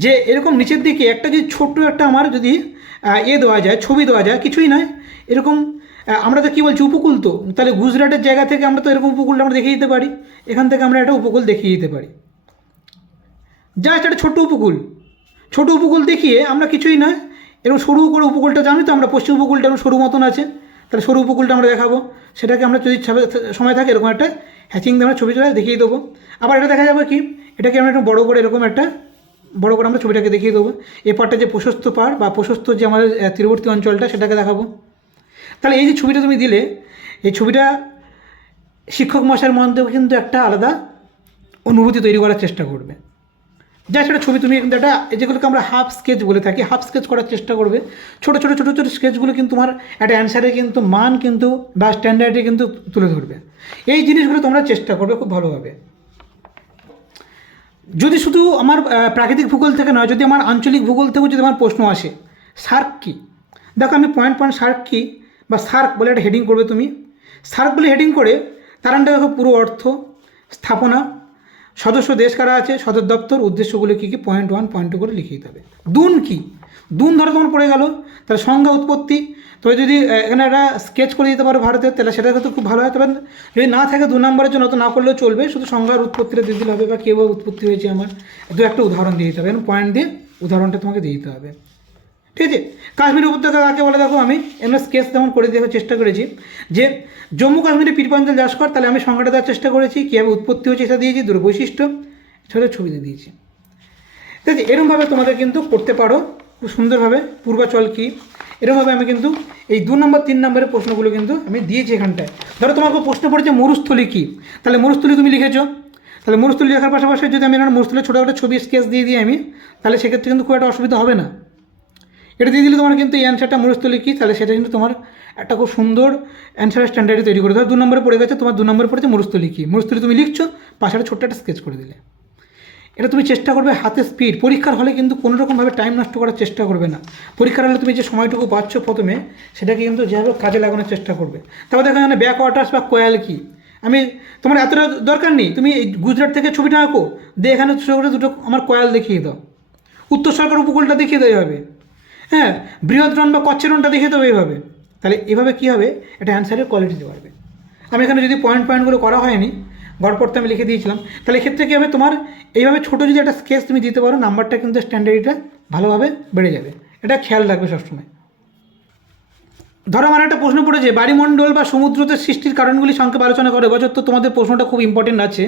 যে এরকম নিচের দিকে একটা যদি ছোট্ট একটা আমার যদি দেওয়া যায়, ছবি দেওয়া যায়, কিছুই নয়, এরকম আমরা তো কী বলছি উপকূল, তো তাহলে গুজরাটের জায়গা থেকে আমরা তো এরকম উপকূলটা আমরা দেখিয়ে দিতে পারি, এখান থেকে আমরা একটা উপকূল দেখিয়ে দিতে পারি, জাস্ট একটা ছোট্ট উপকূল দেখিয়ে আমরা কিছুই নয়, এরকম সরু করে উপকূলটা জানি তো আমরা, পশ্চিম উপকূলটা এরকম সরু মতন আছে, তাহলে সরু উপকূলটা আমরা দেখাবো। সেটাকে আমরা যদি সময় থাকে এরকম একটা হ্যাচিং দিয়ে আমরা ছবিটা দেখিয়ে দেবো। আবার এটা দেখা যাবে কি, এটাকে আমরা একটু বড়ো করে এরকম একটা বড়ো করে আমরা ছবিটাকে দেখিয়ে দেবো। এ পারটা যে প্রশস্ত পাড় বা প্রশস্ত যে আমাদের তীরবর্তী অঞ্চলটা সেটাকে দেখাবো। তাহলে এই যে ছবিটা তুমি দিলে, এই ছবিটা শিক্ষক মশাইয়ের মধ্যে কিন্তু একটা আলাদা অনুভূতি তৈরি করার চেষ্টা করবে। যা সেটা ছবি তুমি কিন্তু একটা, যেগুলোকে আমরা হাফ স্কেচ বলে থাকি, হাফ স্কেচ করার চেষ্টা করবে। ছোটো স্কেচগুলো কিন্তু তোমার একটা অ্যান্সারে কিন্তু মান কিন্তু বা স্ট্যান্ডার্ডে কিন্তু তুলে ধরবে। এই জিনিসগুলো তোমরা চেষ্টা করবে খুব ভালোভাবে। যদি শুধু আমার প্রাকৃতিক ভূগোল থেকে নয়, যদি আমার আঞ্চলিক ভূগোল থেকেও যদি আমার প্রশ্ন আসে, সার্ক কী, দেখো আমি পয়েন্ট সার্ক কী বা সার্ক বলে একটা হেডিং করবে তুমি। সার্ক বলে হেডিং করে তার আন্ডারে দেখো পুরো অর্থ, স্থাপনা, সদস্য দেশ কারা আছে, সদর দপ্তর, উদ্দেশ্যগুলো কী কী, পয়েন্ট 1 পয়েন্ট 2 করে লিখে দিতে হবে। দুন কী, দুন ধরো তোমার পড়ে গেল, তাহলে সংজ্ঞা, উৎপত্তি। তবে যদি এখানে একটা স্কেচ করে দিতে পারো ভারতের, তাহলে সেটা কিন্তু খুব ভালো হয়। তবে যদি না থাকে 2 নম্বরের জন্য অত না করলেও চলবে, শুধু সংজ্ঞার উৎপত্তিটা দিয়ে দিলে হবে, বা কীভাবে উৎপত্তি হয়েছে আমার 2-একটা উদাহরণ দিয়ে দিতে হবে, পয়েন্ট দিয়ে উদাহরণটা তোমাকে দিয়ে দিতে হবে। ঠিক আছে। কাশ্মীর উপত্যকা কাকে বলে, দেখো আমি এমন স্কেচ যেমন করে দেওয়ার চেষ্টা করেছি যে জম্মু কাশ্মীরে পীরপঞ্জল জাসকর, তাহলে আমি সংজ্ঞাটা দেওয়ার চেষ্টা করেছি, কীভাবে উৎপত্তি হয়েছে সেটা দিয়েছি, 2 বৈশিষ্ট্য ছোটো ছবি দিয়ে দিয়েছি। ঠিক আছে। এরকমভাবে তোমাদের কিন্তু করতে পারো খুব সুন্দরভাবে। পূর্বাচল কী, এরকমভাবে আমি কিন্তু এই 2 নম্বর 3 নম্বরের প্রশ্নগুলো কিন্তু আমি দিয়েছি এখানটায়। ধরো তোমাকে প্রশ্ন পড়েছে মরুস্থলী কী, তাহলে মরুস্থলী তুমি লিখেছো, তাহলে মরুস্থলী লেখার পাশাপাশি যদি আমি এখানে মরুস্থলীর ছোটো একটা ছবি স্কেচ দিয়ে দিই আমি, তাহলে সেক্ষেত্রে কিন্তু খুব একটা অসুবিধা হবে না। এটা দিয়ে দিলে তোমার কিন্তু এই অ্যান্সারটা মরুস্থলী কী, তাহলে সেটা কিন্তু তোমার একটা খুব সুন্দর অ্যান্সারের স্ট্যান্ডার্ডে তৈরি করে। ধরো 2 নম্বরে পড়ে গেছে, তোমার 2 নম্বরে পড়েছে মরুস্থলী কী, মরুস্থলী তুমি লিখছো, পাশে একটা ছোট্ট একটা স্কেচ করে দিলে। এটা তুমি চেষ্টা করবে হাতে স্পিড, পরীক্ষার হলে কিন্তু কোনো রকমভাবে টাইম নষ্ট করার চেষ্টা করবে না। পরীক্ষার হলে তুমি যে সময়টুকু পাচ্ছ প্রথমে, সেটাকে কিন্তু যেভাবে কাজে লাগানোর চেষ্টা করবে। তারপর দেখো এখানে ব্যাক ওয়াটার্স বা কোয়াল কি, আমি তোমার এতটা দরকার নেই, তুমি এই গুজরাট থেকে ছবিটা আঁকো, দিয়ে এখানে দুটো আমার কোয়াল দেখিয়ে দাও, উত্তর সরকার উপকূলটা দেখিয়ে দেওয়া হবে, হ্যাঁ, বৃহদ্রণ বা কচ্ছেরণটা দেখিয়ে দেবে এইভাবে। তাহলে এভাবে কী হবে, এটা অ্যান্সারের কোয়ালিটি দিতে পারবে। আমি এখানে যদি পয়েন্টগুলো করা হয়নি, গড়পড়তে আমি লিখে দিয়েছিলাম, তাহলে এক্ষেত্রে কী হবে, তোমার এইভাবে ছোটো যদি একটা স্কেচ তুমি দিতে পারো, নাম্বারটা কিন্তু স্ট্যান্ডার্ডটা ভালোভাবে বেড়ে যাবে। এটা খেয়াল রাখবে সবসময়। ধরো আমার একটা প্রশ্ন পড়েছে, বায়ুমণ্ডল বা সমুদ্রতে সৃষ্টির কারণগুলি সংক্ষেপে আলোচনা করে। এবছর তো তোমাদের প্রশ্নটা খুব ইম্পর্টেন্ট আছে।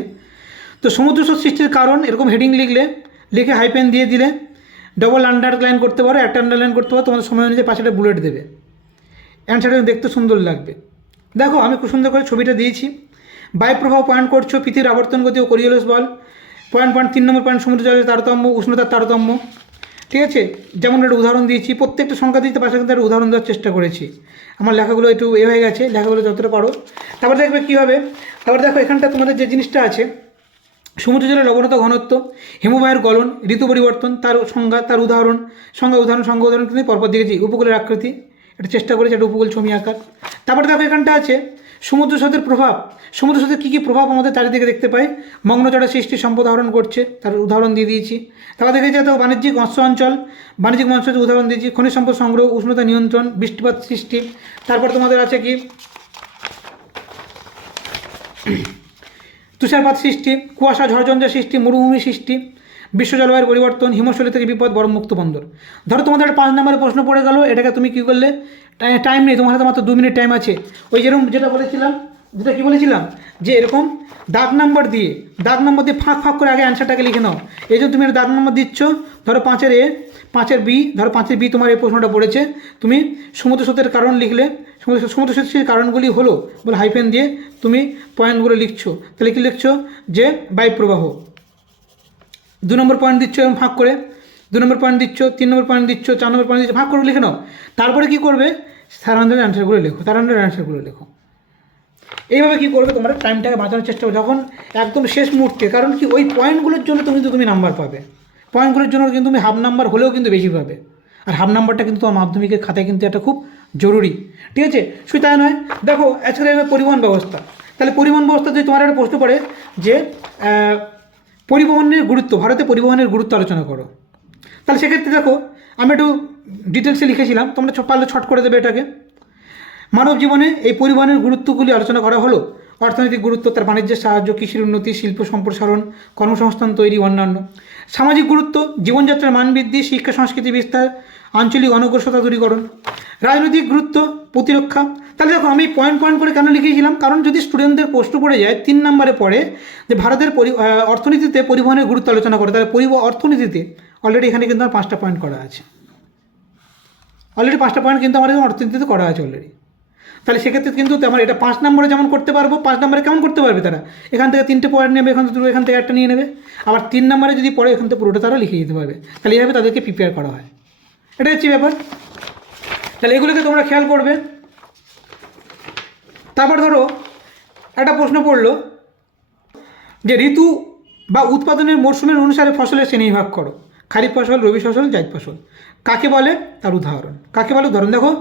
তো সমুদ্র সৃষ্টির কারণ এরকম হেডিং লিখে হাইপেন দিয়ে দিলে, ডবল আন্ডারলাইন করতে পারো, একটা আন্ডারলাইন করতে পারো, তোমাদের সময় অনুযায়ী পাশে একটা বুলেট দেবে, অ্যান্সারটা দেখতে সুন্দর লাগবে। দেখো আমি খুব সুন্দর করে ছবিটা দিয়েছি। বায়ু প্রভাব পয়েন্ট করছো, পৃথিবীর আবর্তন গতি ও কোরিওলিস বল। 3 নম্বর পয়েন্ট, সমুদ্র জলের তারতম্য, উষ্ণতার তারতম্য। ঠিক আছে, যেমন একটা উদাহরণ দিয়েছি, প্রত্যেকটা সংখ্যা দিতে পাশে কিন্তু একটা উদাহরণ দেওয়ার চেষ্টা করেছি। আমার লেখাগুলো একটু হয়ে গেছে, লেখাগুলো যতটা পারো। তারপর দেখবে কী হবে, তারপর দেখো এখানটা তোমাদের যে জিনিসটা আছে, সমুদ্র জলের লবণতা ঘনত্ব, হিমবাহের গলন, ঋতু পরিবর্তন, তার সংজ্ঞা, তার উদাহরণ, সংজ্ঞা উদাহরণ কিন্তু পরপর দেখেছি। উপকূলের আকৃতি, এটা চেষ্টা করেছি একটা উপকূল ছবি আঁকার। তারপরে দেখো এখানটা আছে সমুদ্র স্রোতের প্রভাব, সমুদ্র স্রোতের কী কী প্রভাব আমাদের চারিদিকে দেখতে পাই। মগ্নচড়া সৃষ্টি সম্পদ আহরণ করছে, তার উদাহরণ দিয়ে দিয়েছি। তারপর দেখেছি তো বাণিজ্যিক মৎস্য অঞ্চল, বাণিজ্যিক মৎস্য উদাহরণ দিয়েছি। খনিজ সম্পদ সংগ্রহ, উষ্ণতা নিয়ন্ত্রণ, বৃষ্টিপাত সৃষ্টি। তারপর তোমাদের আছে কি তুষারপাত সৃষ্টি, কুয়াশা ঝড়ঝঞ্ঝা সৃষ্টি, মরুভূমি সৃষ্টি, বিশ্ব জলবায়ুর পরিবর্তন, হিমশৈল থেকে বিপদ, বরফ মুক্ত বন্দর। ধরো তোমাদের একটা 5 নম্বরের প্রশ্ন পড়ে গেল, এটাকে তুমি কী করলে, টাইম নেই তোমার হাতে, মাত্র 2 মিনিট টাইম আছে। ওই যেরকম যেটা কী বলেছিলাম, যে এরকম দাগ নাম্বার দিয়ে ফাঁক করে আগে অ্যান্সারটাকে লিখে নাও। এই জন্য তুমি দাগ নাম্বার দিচ্ছ, ধরো 5-এর A, 5-এর B, ধরো 5-এর B তোমার এই প্রশ্নটা পড়েছে, তুমি সমুদ্র স্রোতের কারণ লিখলে, সমুদ্র স্রোতের কারণগুলি হলো বলে হাইফেন দিয়ে তুমি পয়েন্টগুলো লিখছো। তাহলে কী লিখছো, যে বায়ু প্রবাহ। 2 নম্বর পয়েন্ট দিচ্ছ এবং ভাগ করে, 2 নম্বর পয়েন্ট দিচ্ছ, 3 নম্বর পয়েন্ট দিচ্ছ, 4 নম্বর পয়েন্ট দিচ্ছ, ভাগ করে লিখে নাও। তারপরে কী করবে, তার আন্ডারের অ্যান্সারগুলো লেখো। এইভাবে কী করবে, তোমরা টাইমটাকে বাঁচানোর চেষ্টা করো যখন একদম শেষ মুহূর্তে। কারণ কি, ওই পয়েন্টগুলোর জন্য তুমি নাম্বার পাবে, পয়েন্টগুলোর জন্য কিন্তু তুমি হাফ নাম্বার হলেও কিন্তু বেশি পাবে। আর হাফ নাম্বারটা কিন্তু তোমার মাধ্যমিকের খাতায় কিন্তু এটা খুব জরুরি। ঠিক আছে, শুধু তাই নয়, দেখো আজকাল পরিবহন ব্যবস্থা। তাহলে পরিবহন ব্যবস্থা যদি তোমার একটা প্রশ্ন পড়ে যে পরিবহনের গুরুত্ব, ভারতে পরিবহনের গুরুত্ব আলোচনা করো, তাহলে সেক্ষেত্রে দেখো আমি একটু ডিটেলসে লিখেছিলাম, তোমরা পারলে ছট করে দেবে এটাকে। মানব জীবনে এই পরিবহনের গুরুত্বগুলি আলোচনা করা হলো। অর্থনৈতিক গুরুত্ব, তার বাণিজ্যের সাহায্য, কৃষির উন্নতি, শিল্প সম্প্রসারণ, কর্মসংস্থান তৈরি, অন্যান্য। সামাজিক গুরুত্ব, জীবনযাত্রার মান বৃদ্ধি, শিক্ষা সংস্কৃতি বিস্তার, আঞ্চলিক অনগ্রসরতা দূরীকরণ। রাজনৈতিক গুরুত্ব, প্রতিরক্ষা। তাহলে দেখো আমি পয়েন্ট করে কেন লিখেছিলাম, কারণ যদি স্টুডেন্টদের প্রশ্ন পড়ে যায় 3 নম্বরে পড়ে যে ভারতের অর্থনীতিতে পরিবহনের গুরুত্ব আলোচনা করে, তাহলে অর্থনীতিতে অলরেডি এখানে কিন্তু আমার 5টা পয়েন্ট করা আছে, অলরেডি 5টা পয়েন্ট কিন্তু আমার অর্থনীতিতে করা আছে অলরেডি। তাহলে সেক্ষেত্রে কিন্তু আমার এটা 5 নম্বরে যেমন করতে পারবো, 5 নম্বরে কেমন করতে পারবে তারা, এখান থেকে 3টে পয়েন্ট নেবে, এখান থেকে একটা নিয়ে নেবে, আবার 3 নম্বরে যদি পড়ে এখান থেকে পুরোটা তারা লিখে দিতে পারবে। তাহলে এইভাবে তাদেরকে প্রিপেয়ার করা হয়, এটা হচ্ছে ব্যাপার। তাহলে এগুলোকে তোমরা খেয়াল করবে। তারপর ধরো একটা প্রশ্ন পড়লো যে ঋতু বা উৎপাদনের মরশুমের অনুসারে ফসলের শ্রেণীবিভাগ করো। খারিফ ফসল, রবি ফসল, জায়দ ফসল কাকে বলে, তার উদাহরণ। কাকে বলে উদাহরণ, দেখো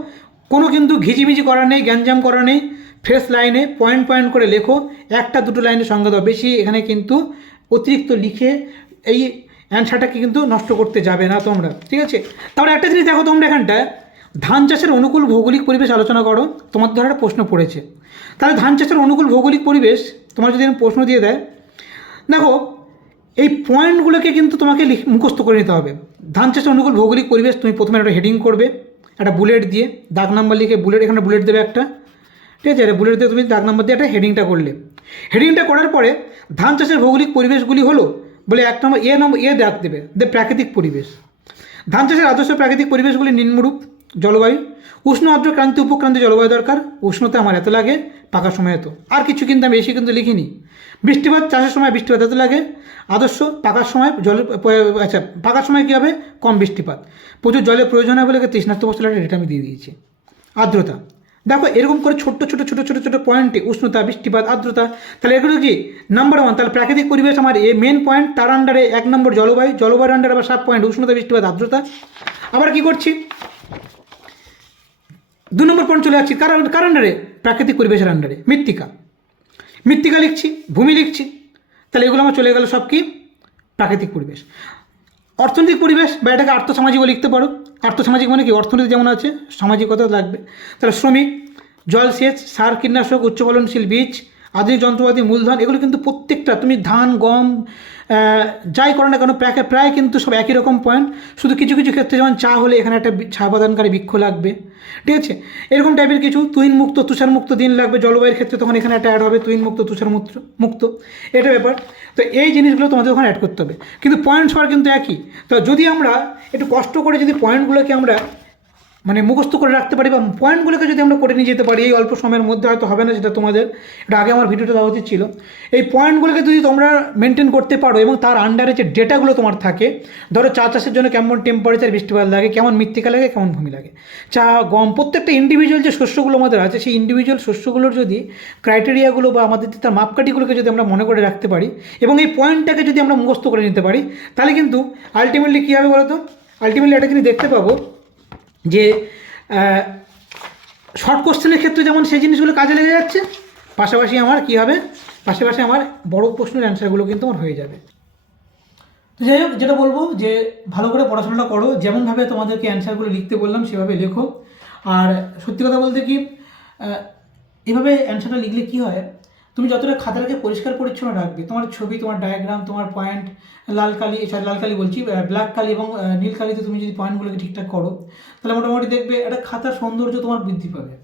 কোনো কিন্তু ঘিচিমিচি করা নেই, গ্যাঞ্জাম করা নেই, ফ্রেশ লাইনে পয়েন্ট করে লেখো, 1-2 লাইনের সংজ্ঞা দাও, বেশি এখানে কিন্তু অতিরিক্ত লিখে এই অ্যান্সারটাকে কিন্তু নষ্ট করতে যাবে না তোমরা। ঠিক আছে, তারপরে একটা জিনিস দেখো, তোমরা এখানটায় ধান চাষের অনুকূল ভৌগোলিক পরিবেশ আলোচনা করো। তোমার ধরো একটা প্রশ্ন পড়েছে, তাহলে ধান চাষের অনুকূল ভৌগোলিক পরিবেশ তোমার যদি প্রশ্ন দিয়ে দেয়, দেখো এই পয়েন্টগুলোকে কিন্তু তোমাকে মুখস্থ করে নিতে হবে। ধান চাষের অনুকূল ভৌগোলিক পরিবেশ, তুমি প্রথমে একটা হেডিং করবে, একটা বুলেট দিয়ে দাগ নাম্বার লিখে, এখানে বুলেট দেবে একটা। ঠিক আছে, বুলেট দিয়ে তুমি দাগ নাম্বার দিয়ে একটা হেডিংটা করলে, হেডিংটা করার পরে ধান চাষের ভৌগোলিক পরিবেশগুলি হলো বলে 1 নম্বর এ দাগ দেবে, প্রাকৃতিক পরিবেশ। ধান চাষের আদর্শ প্রাকৃতিক পরিবেশগুলি নিম্নরূপ: জলবায়ু, উষ্ণ আর্দ্র ক্রান্তি উপক্রান্তি জলবায়ু দরকার, উষ্ণতা আমার এত লাগে, পাকার সময় এত। আর কিছু কিন্তু আমি বেশি কিন্তু লিখিনি। বৃষ্টিপাত, চাষের সময় বৃষ্টিপাত এত লাগে, আদর্শ পাকার সময় জলের আচ্ছা পাকার সময় কী হবে, কম বৃষ্টিপাত, প্রচুর জলের প্রয়োজন হয় বলে তৃষ্ণার্ত বস্তু লাগে, এটা আমি দিয়ে দিয়েছি। আর্দ্রতা, দেখো এরকম করে ছোট্ট ছোট ছোট ছোট ছোট পয়েন্টে উষ্ণতা, বৃষ্টিপাত, আর্দ্রতা, তাহলে এগুলো কি নাম্বার ওয়ান। তাহলে প্রাকৃতিক পরিবেশ আমার এ মেন পয়েন্ট, তার আন্ডারে 1 নম্বর জলবায়ু, জলবায়ুর আন্ডারে আবার সাব পয়েন্ট উষ্ণতা, বৃষ্টিপাত, আর্দ্রতা। আবার কি করছি, 2 নম্বর পয়েন্ট চলে যাচ্ছি কার আন্ডারে, প্রাকৃতিক পরিবেশের আন্ডারে মৃত্তিকা, মৃত্তিকা লিখছি, ভূমি লিখছি। তাহলে এগুলো আমার চলে গেল সব কি, প্রাকৃতিক পরিবেশ। অর্থনৈতিক পরিবেশ বা এটাকে আর্থসামাজিকও লিখতে পারো। আর্থসামাজিক মানে কি, অর্থনীতি যেমন আছে সামাজিকতা লাগবে। তাহলে শ্রমিক, জলসেচ, সার, কীটনাশক, উচ্চ ফলনশীল বীজ, আধুনিক যন্ত্রপাতি, মূলধন, এগুলো কিন্তু প্রত্যেকটা তুমি ধান, গম যাই করো না কেন প্রায় কিন্তু সব একই রকম পয়েন্ট। শুধু কিছু কিছু ক্ষেত্রে যেমন চা হলে এখানে একটা চা বাদানকারী বৃক্ষ লাগবে, ঠিক আছে, এরকম টাইপের কিছু। তুহিনমুক্ত, তুষারমুক্ত দিন লাগবে জলবায়ুর ক্ষেত্রে, তখন এখানে একটা অ্যাড হবে তুহিনমুক্ত, তুষারমুক্ত, এটা ব্যাপার। তো এই জিনিসগুলো তোমাদের ওখানে অ্যাড করতে হবে, কিন্তু পয়েন্টস হওয়ার কিন্তু একই। তো যদি আমরা একটু কষ্ট করে যদি পয়েন্টগুলোকে আমরা মানে মুখস্থ করে রাখতে পারি, বা পয়েন্টগুলোকে যদি আমরা করে নিয়ে যেতে পারি, এই অল্প সময়ের মধ্যে হয়তো হবে না, সেটা তোমাদের এটা আগে আমার ভিডিওটা দেওয়া উচিত ছিল। এই পয়েন্টগুলোকে যদি তোমরা মেনটেন করতে পারো এবং তার আন্ডারে যে ডেটাগুলো তোমার থাকে, ধরো চা চাষের জন্য কেমন টেম্পারেচার, বৃষ্টিপাত লাগে, কেমন মৃত্তিকা লাগে, কেমন ভূমি লাগে, চা, গম, প্রত্যেকটা ইন্ডিভিজুয়াল যে শস্যগুলো আমাদের আছে, সেই ইন্ডিভিজুয়াল শস্যগুলোর যদি ক্রাইটেরিয়াগুলো বা আমাদের তার মাপকাঠিগুলোকে যদি আমরা মনে করে রাখতে পারি এবং এই পয়েন্টটাকে যদি আমরা মুখস্থ করে নিতে পারি, তাহলে কিন্তু আলটিমেটলি কী হবে বলো তো, আলটিমেটলি এটা কিন্তু দেখতে পাবো যে শর্ট কোশ্চেনের ক্ষেত্রে যেমন সেই জিনিসগুলো কাজে লেগে যাচ্ছে, পাশাপাশি আমার কী হবে, পাশাপাশি আমার বড় প্রশ্নের অ্যান্সারগুলো কিন্তু আমার হয়ে যাবে। তো যাই হোক, যেটা বলবো যে ভালো করে পড়াশোনাটা করো, যেমনভাবে তোমাদেরকে অ্যান্সারগুলো লিখতে বললাম সেভাবে লেখো। আর সত্যি কথা বলতে কি, এভাবে অ্যান্সারটা লিখলে কী হয়, তুমি যতটা খাতাটাকে পরিষ্কার পরিচ্ছন্ন রাখবে, তোমার ছবি, তোমার ডায়াগ্রাম, তোমার পয়েন্ট, লাল কালি বলছি, ব্ল্যাক কালি এবং নীল কালিতে তুমি যদি পয়েন্টগুলোকে ঠিকঠাক করো, তাহলে মোটামুটি দেখবে একটা খাতার সৌন্দর্য তোমার বৃদ্ধি পাবে,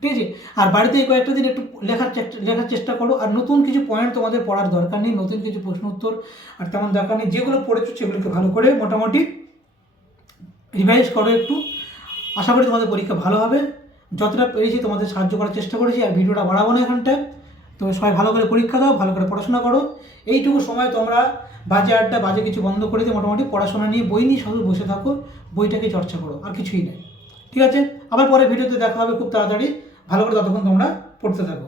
ঠিক আছে। আর বাড়িতে এই কয়েকটা দিন একটু লেখার চেষ্টা করো। আর নতুন কিছু পয়েন্ট তোমাদের পড়ার দরকার নেই, নতুন কিছু প্রশ্ন উত্তর আর তেমন দরকার নেই, যেগুলো পড়েছো সেগুলোকে ভালো করে মোটামুটি রিভাইজ করো একটু। আশা করি তোমাদের পরীক্ষা ভালো হবে। যতটা পেরেছি তোমাদের সাহায্য করার চেষ্টা করেছি, আর ভিডিওটা বাড়াবো না এখানটায়। তো সবাই ভালো করে পরীক্ষা দাও, ভালো করে পড়াশোনা করো। এইটুকু সময় তোমরা বাজে আড্ডা, বাজে কিছু বন্ধ করে দিয়ে মোটামুটি পড়াশোনা নিয়ে বই নিয়ে শুধু বসে থাকো, বইটাকে চর্চা করো, আর কিছুই নয়, ঠিক আছে। আবার পরে ভিডিওতে দেখা হবে খুব তাড়াতাড়ি। ভালো করে ততক্ষণ তোমরা পড়তে থাকো।